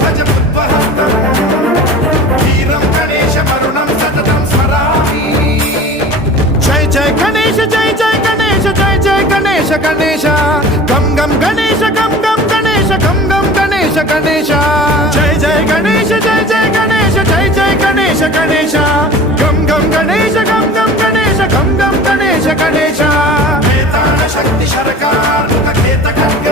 భజ బుద్వహంతం ధీరం గణేశ మరుణం సతతం స్మరామి. జై జై గణేశ జై జై గణేశ జై జై గణేశ గణేశ గం గం గణేశ గం గం గణేశ గం గం గణేశ గణేశ. జై జై గణేశ జై జై గణేశ జై జై గణేశ గణేశ గం గం గణేశ గం గం గణేశ గం గం గణేశ గణేశ. వేతాళ శక్తి శరకార్ ఖేత ఖడ్గ